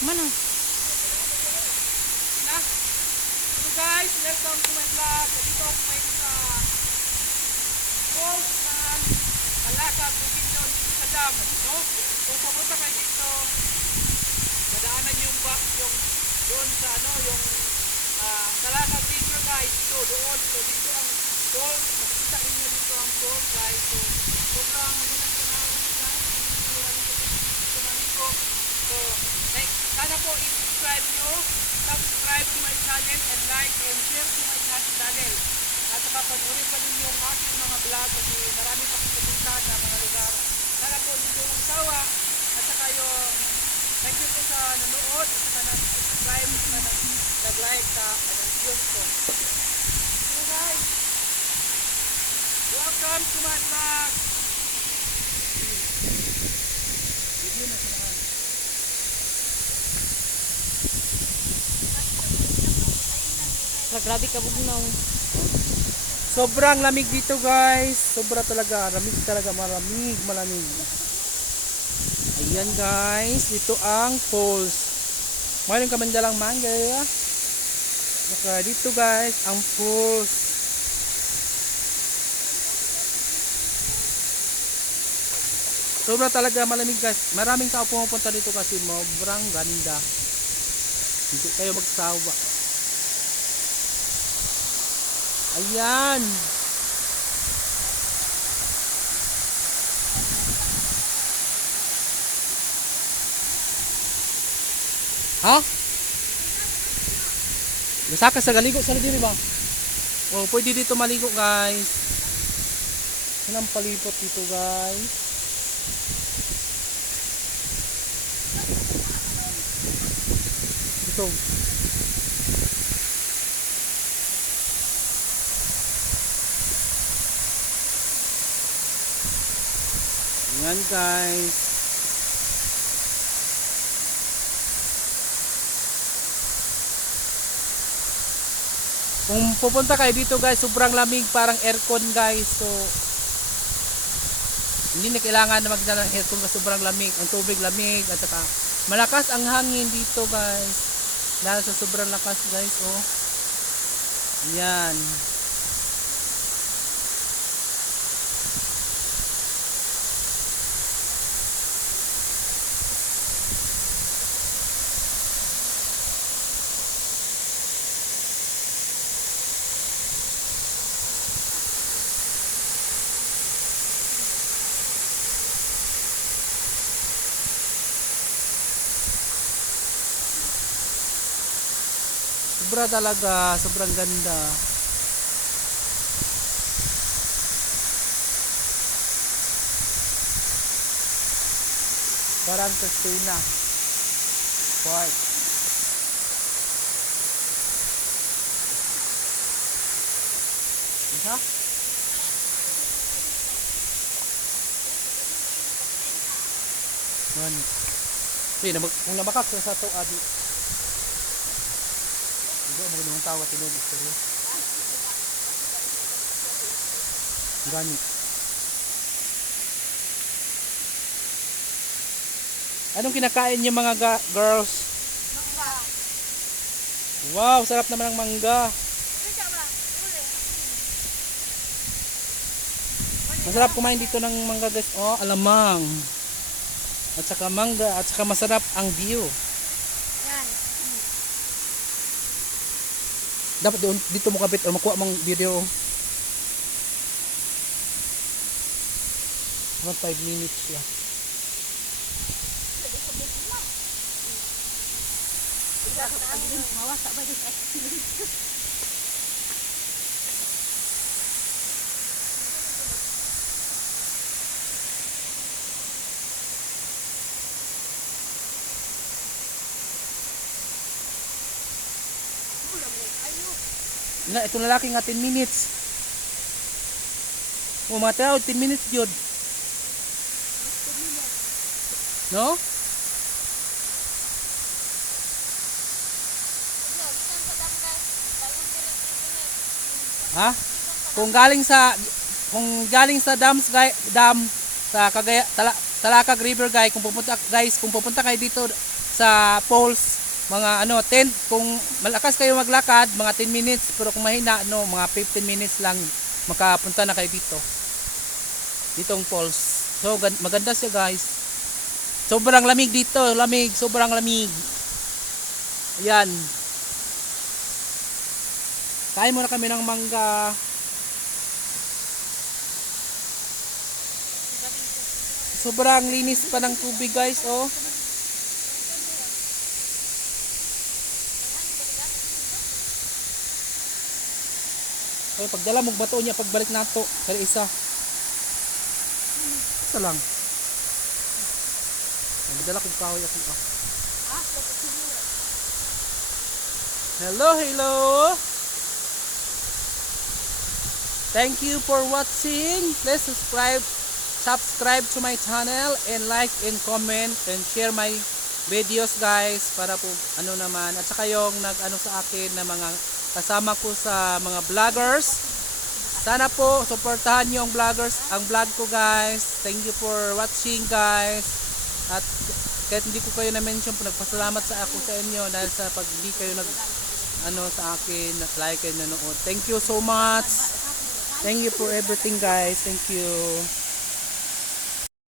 Mana? Na? So guys, welcome to my vlog. Dito ako ngayon sa falls ng Kalakag, Bukidnon, dito sa dam. No? Kung pumunta kayo dito, madaanan yung doon sa ano, yung Kalakag River guys. So doon, so dito ang falls. Makikita ninyo dito ang falls guys. So sobrang magandang panahon dito guys. Dito maraming dito maligo. So, sana po i-subscribe nyo, subscribe to my channel and like and share to my channel. At saka panoorin pa ninyo yung aking mga vlog kasi marami pa akong pupunta sa mga lugar. Sana po hindi yung magsawa at saka yung thank you po sa nanood at saka nag-subscribe at saka nag-like sa views ko. So guys, welcome to my vlog. Video na sa Grabe ka bugnaw. sobrang lamig dito guys. Sobra talaga. Lamig talaga. Malamig. Ayan guys. Dito ang falls. Mayroon kami dalang mangga. Saka dito guys. Ang falls. Sobra talaga malamig guys. Maraming tao pumupunta dito kasi sobrang ganda. Hindi kayo magsawa. Ayan. Ha? Basta ka sa galigo sa diri ba? Oh, pwede dito maligo guys. Yan ang palipot dito guys. Ito. Yan guys. Kung pupunta kayo dito guys, sobrang lamig, parang aircon guys. So hindi na kailangan na magdala ng aircon kasi sobrang lamig. Ang tubig lamig at saka malakas ang hangin dito guys. Dahil sa sobrang lakas guys, oh. Yan. Sobra talaga, sobrang ganda. Parang sa China. Park. Isa? Ano? Hindi, kung nabakak sa to, adi. Hindi mo nung tawa tinog istorya. Gani. Anong kinakain niyo mga girls? Mangga. Wow, sarap naman ng mangga. Masarap kumain dito ng mangga guys. Oh, alamang. At saka mangga at saka masarap ang view. Yan. Dapat dito mo kapit o makuha mong video. About 5 minutes lang. Mawasa ba dito? Na, ito lalaki nga 10 minutes. O mga tao, 10 minutes yun. No? Ha? Kung galing sa dam sa Talakag River guys, kung pupunta kayo dito sa poles, mga 10, kung malakas kayo maglakad, mga 10 minutes, pero kung mahina, mga 15 minutes lang, makapunta na kayo dito. Ditong falls. So, maganda siya guys. Sobrang lamig dito, sobrang lamig. Ayan. Kain muna kami ng mangga. Sobrang linis pa ng tubig guys, oh. Okay, pagdala mong bato niya pagbalik nato, kaya isa. Isa lang. Magdala kong kahoy ako. Hello, hello. Thank you for watching. Please subscribe to my channel and like and comment and share my videos guys, para po naman, at saka yung sa akin na mga kasama ko sa mga vloggers. Sana po suportahan niyo ang vlog ko guys. Thank you for watching guys. At kahit hindi ko kayo na-mention po, nagpasalamat sa inyo dahil sa pag hindi kayo sa akin, like and nanood. Thank you so much. Thank you for everything guys. Thank you.